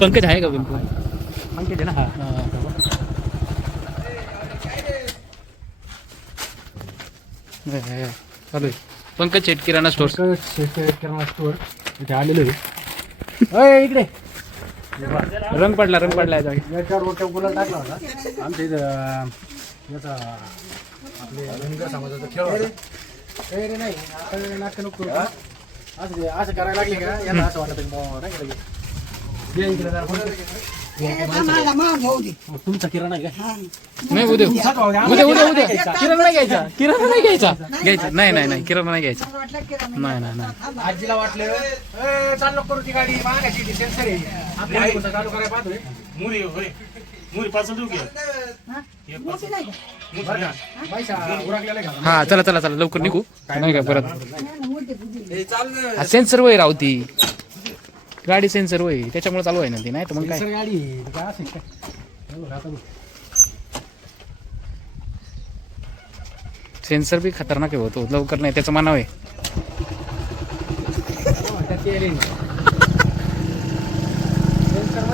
पंकज आहे का बिलकुल? पंकज आहे ना. हा चालू आहे पंकज शेट किराणा स्टोअर. किराणा स्टोअर इथे आलेलो आहे. इकडे रंग पडला याच्यावर मोठ्या गुलाल टाकला होता आमच्या इथं. याचा आपले धनगर समाजाचा खेळ होता. रे नाही आता नाटक नको असं करायला लागले का याला असं वाटत तुमचा किराणा आहे का? नाही उद्या किराणा नाही घ्यायचा. किराणा नाही घ्यायचा. नाही किराणा नाही घ्यायचा. नाही आजीला वाटलं चालू करू ती गाडी मागायची सेन्सर आहे आपल्या आईचा चालू करायला पाहतोय. मुरी होय मुरी पाचल देऊ की पैसा उरकलेला आहे का? हा चला लवकर निघू. नाही का परत सेन्सर वय राहती गाडी. सेन्सर वय त्याच्यामुळे चालू आहे ना ती. नाही तर मग काय सेन्सर गाडी आहे. काय असेल काय सेन्सर बी खतरनाक होतो. लवकर नाही त्याचं मानाव आहे.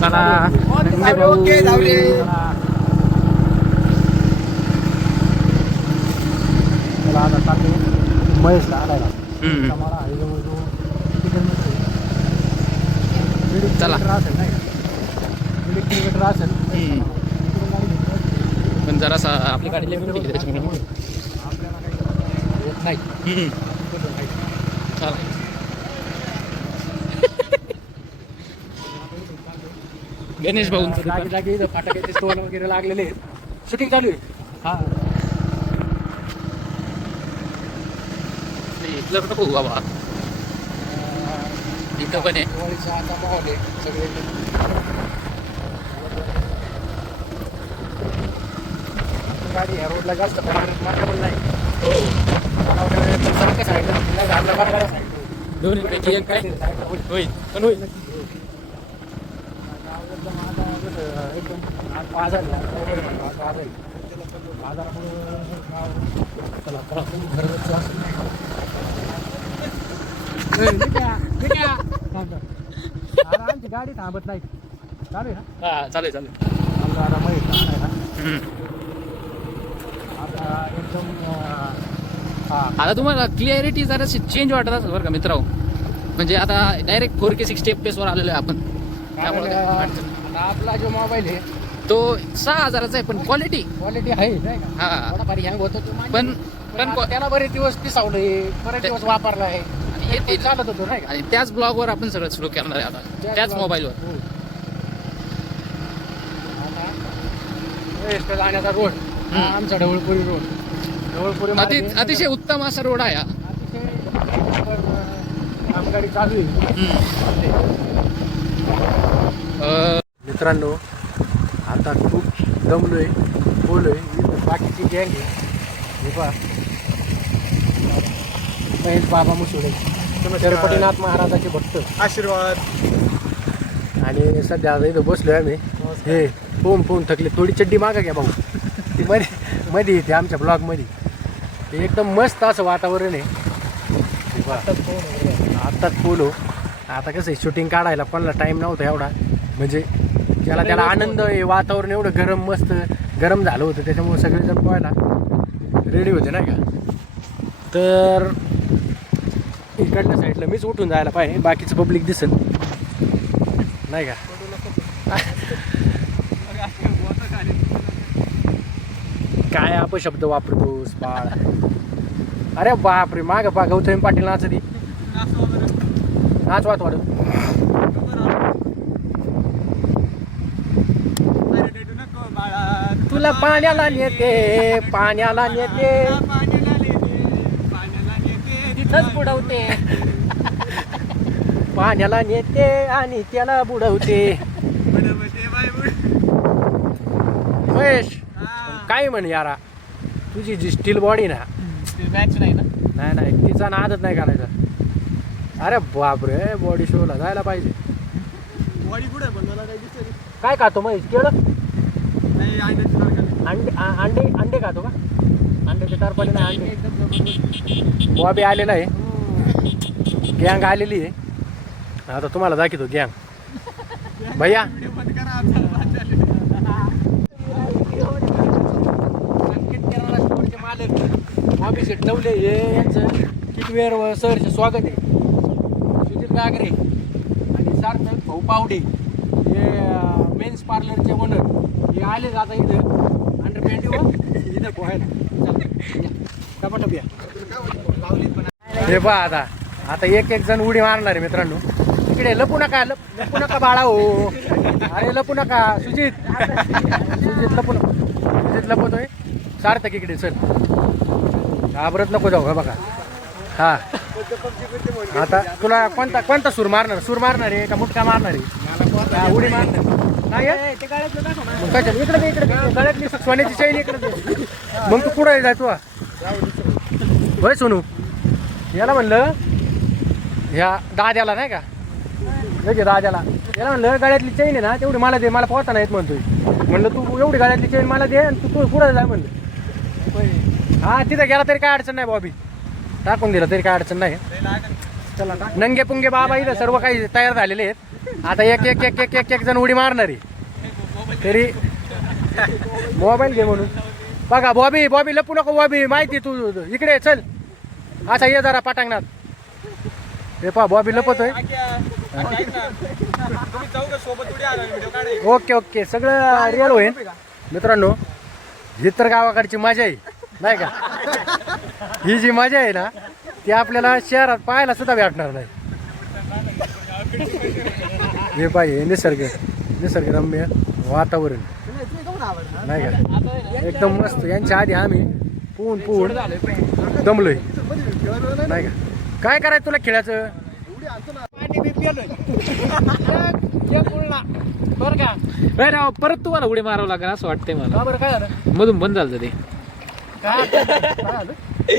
चला ओके जाऊले. आता चाललो महेशला आलायला. चला असेल नाही का? 1 किलोमीटर असेल. पण जरासा आपली गाडी लेवल होती त्याच्यामुळे आपल्याला काही होत नाही. चला गणेश भाऊ जागी इथं फटाक्याचे स्टोन वगैरे लागलेले आहेत. शूटिंग चालू आहे. हा इथलं नको बाबा. इथं पण आहे. दिवाळीचा आता माहोल आहे सगळे. गाडी ह्या रोडला जास्त मार्केबल नाही. दोन्हीपैकी एक काय होईल पण होईल. आमची गाडी थांबत नाही. चालू आहे ना? हा चालेल. आमचा आता महेश आहे ना. आता एकदम आता तुम्हाला क्लिअरिटी जरा चेंज वाटत असेल बरं का मित्रांनो. म्हणजे आता डायरेक्ट 4K 60 FPS वर आलेलो आहे आपण. त्यामुळे आता आपला जो मोबाईल आहे तो 6000चा आहे पण क्वालिटी आहे नाही का? हा थोडाफार हँग होतो तो पण त्याला बरेच दिवस पिसावले. बरेच दिवस वापरला आहे. हे ते चालत होतो नाही का? आणि त्याच ब्लॉगवर आपण सगळं सुरू करणार आहे आता. त्याच मोबाईलवर. आता जाण्याचा रोड आमचा ढवळपुरी रोड. ढवळपुरी अतिशय उत्तम असा रोड आहे हा. गाडी चालू आहे. मित्रांनो आता खूप दमलोय बोलोय. बाकीची गँग आहे हे पहा. महेश बाबा मुसोडे तिरुपतीनाथ महाराजाचे भक्त आशीर्वाद. आणि सध्या आता इथं बसलोय आम्ही. हे पोहून थकले. थोडी चड्डी मागा घ्या भाऊ. ती मध्ये येते आमच्या ब्लॉगमध्ये. ते एकदम मस्त असं वातावरण आहे. आत्ताच पोलो. आता कसं आहे शूटिंग काढायला कोणाला टाईम नव्हता एवढा. म्हणजे त्याला आनंद आहे. वातावरण एवढं गरम झालं होतं त्याच्यामुळे सगळेजण पोहायला रेडी होते नाही का. तर इकडल्या साईडला मीच उठून जायला पाहिजे. बाकीचं पब्लिक दिसेल नाही का. काय अपशब्द वापरतोस बाळ. अरे बापरे मागं पा गौतमी पाटील नाचती. नाच वाट तुला पाण्याला नेते तिथंच बुडवते. पाण्याला नेते आणि त्याला बुडवते. महेश काय म्हण यारा तुझी जी स्टील बॉडी ना मॅच नाही ना. नाही तिचा नादच नाही करायचा. अरे बापरे बॉडी शोला जायला पाहिजे. बॉडी कुठे बनवायला काही दिसत काय खातो महेश केळं? नाही. अंडे खातो का? अंड्याच्या तारपाली नाही. अंडे बॉबी आलेला आहे. गँग आलेली आहे. आता तुम्हाला दाखवतो गँग. भैया मालक शेट नवले हे यांचं किटवेअर सरचे स्वागत आहे. सुजित गागरे आणि सार्थक भाऊ पावडे हे मेन्स पार्लरचे ओनर हे आले आता इथं अंडर पेंटी इथं पोहायला टपाटप या. हे पहा आता एक जण उडी मारणार आहे मित्रांनो. इकडे लपू नका बाळा हो. अरे लपू नका. सुजित लपतोय. सार्थक इकडे चल. घाबरत नको जाऊ. बघा हा आता तुला कोणता सूर मारणार आहे का मुटका मारणार आहे? उडी मारणार नाही मग काय इकडे गळ्यातली सोन्याची चैन इकडे. मग तू पुढे जाय तू. होय सोनू याला म्हणलं ह्या दाद्याला नाही का दाद्याला याला म्हणलं गळ्यातली चैन आहे ना तेवढी मला दे. मला पोहता नाहीत म्हणतोय. म्हणलं तू एवढी गळ्यातली चैन मला दे आणि तू पुढे जाय म्हणलं. हा तिथं गेला तरी काय अडचण नाही बॉबी. टाकून दिलं तरी काय अडचण नाही. नंगे पुंगे बाबा इथं सर्व काही तयार झालेले आहेत. आता एक जण उडी मारणारी तरी मोबाईल घे म्हणून. बघा बॉबी लपू नको. बॉबी माहिती तू इकडे चल. अच्छा ये जरा पटांगणात. हे पहा बॉबी लपतोय. ओके सगळं रिअल होईल मित्रांनो. ही तर गावाकडची मजा आहे नाही का. ही जी मजा आहे ना ती आपल्याला शहरात पाहायला सुद्धा भेटणार नाही. हे पाहिजे निसर्गरम्य वातावरण नाही का एकदम मस्त. यांच्या आधी आम्ही पोहून दमलोय नाही का. काय करायचं तुला खेळायचं बरं का. नाही राव परत तुम्हाला उडी मारावं लागेल असं वाटतंय मला. बरं काय झालं मधून बंद झालं ते. काय चालू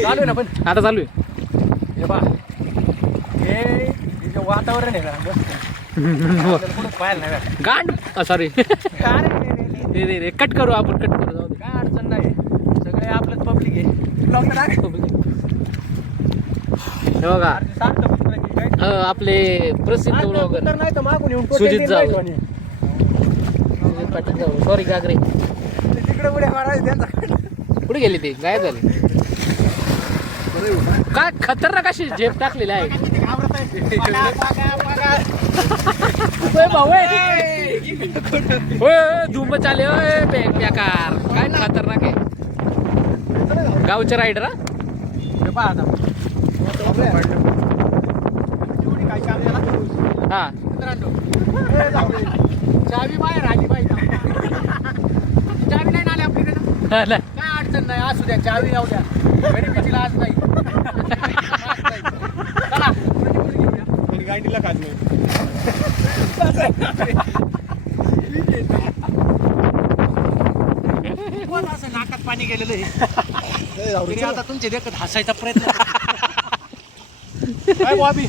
आहे ना पण आता चालू आहे. हे बा हे जे वातावरण आहे ना कुठं पाहायला नाही भेटत. गांड सॉरी रे कट करू आपण कट करू. जाऊ दे. काय अडचण नाही. सगळे आपलंच पब्लिक आहे. हे बघा आपले प्रसिद्ध ब्लॉगर नाही तर मागून येऊन सुजित जाऊ पाटील जाऊ सॉरी गागरे तिकडे उड्या मारायचं. कुठे गेली ती गायब झाली. काय खतरनाक अशी झेप टाकलेली आहे. धूम चाले बेकार. काय खतरनाक आहे गावचे रायडर. हा चावी बाहेर आली पाहिजे. चावी नाही आली आपल्याकडे काय अडचण नाही. असू द्या चावी राहू द्या. गणपतीला आज नाही. चला गाडीला काढ नाही. असं नाकात पाणी गेलेलं आहे. आता तुमचे देखत हसायचा प्रयत्न. काय बॉबी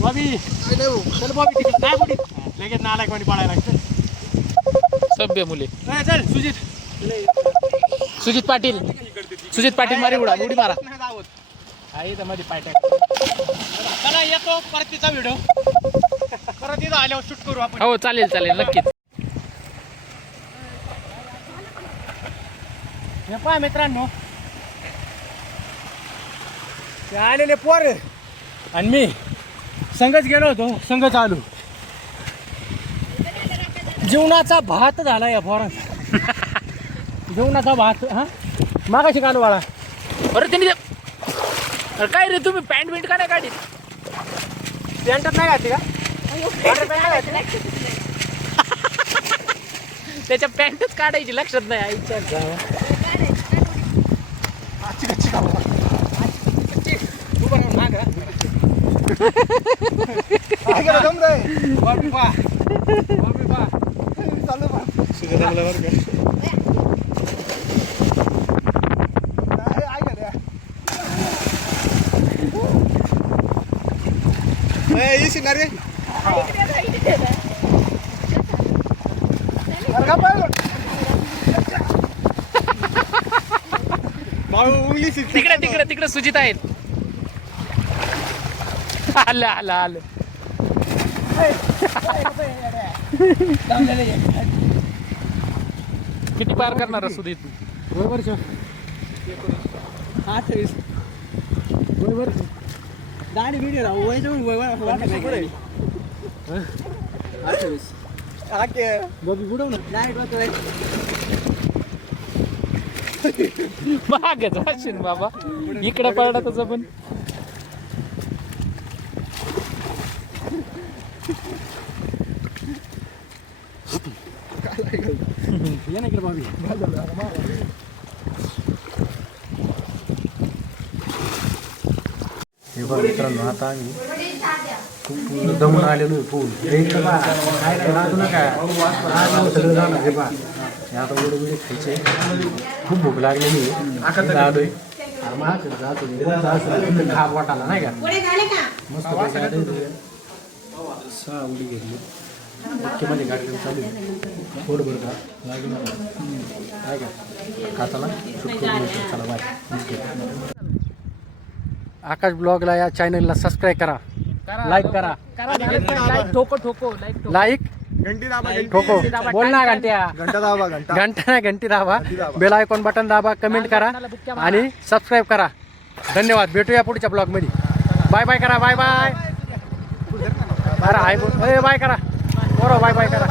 चल बॉबी तिकडे काय बुडी लगेच नालायक कोणी पडायला लागतं. सभ्य मुले. चल सुजित पाटील मारी उडी मारा. आई तर मध्ये पाय टाक. चला येतो परत तिचा व्हिडिओ परत इथं आल्यावर शूट करू आपण. हो चालेल नक्कीच. हे पहा मित्रांनो ते आलेले पोर आणि मी संगच गेलो होतो. संगच आलो. जेवणाचा भात झाला या पोरांचा. जेवणाचा भात. हा मागाशी काढू बाळा. अरे त्यांनी काय रे तुम्ही पॅन्ट बिंट का नाही काढी. पॅन्टच नाही घातली का. त्याच्या पॅन्टच काढायची लक्षात नाही. आईच्या तिकडे सुजित आहेत. आलं आलं आलं किती पार करणार असू दे तू बरोबर 28 बरोबर गाडी व्हिडिओ राहू वय बबी बुडव ना मागच वाशीन बाबा इकडे पडला तसं पण ये ना इकडे बाबी हे बघा मित्रांनो आता आम्ही खूप दमून आलेलो आहे फुल काय राहतो ना काय सगळं जाणार हे बा हे आता उडे उडे खायचे खूप भूक लागलेली आहे आलोय महाकडे जातो खाप वाटाला नाही का मस्त सहा उडी घेतली मध्ये कार्यक्रम चालू आहे थोडं बरं का लागेल काय का खाताला चला बाय आकाश ब्लॉगला या चॅनलला सबस्क्राईब करा लाईक करा लाईक ठोको ठोको लाईक लाईक घंटी दाबा ठोको बोल ना घंट्या घंटा दाबा घंटा घंटा नाही घंटी दाबा बेल आयकॉन बटन दाबा कमेंट करा आणि सबस्क्राईब करा धन्यवाद भेटूया पुढच्या ब्लॉग मध्ये बाय बाय करा बाय बाय अरे हाय बोल बाय करा बरोबर बाय बाय करा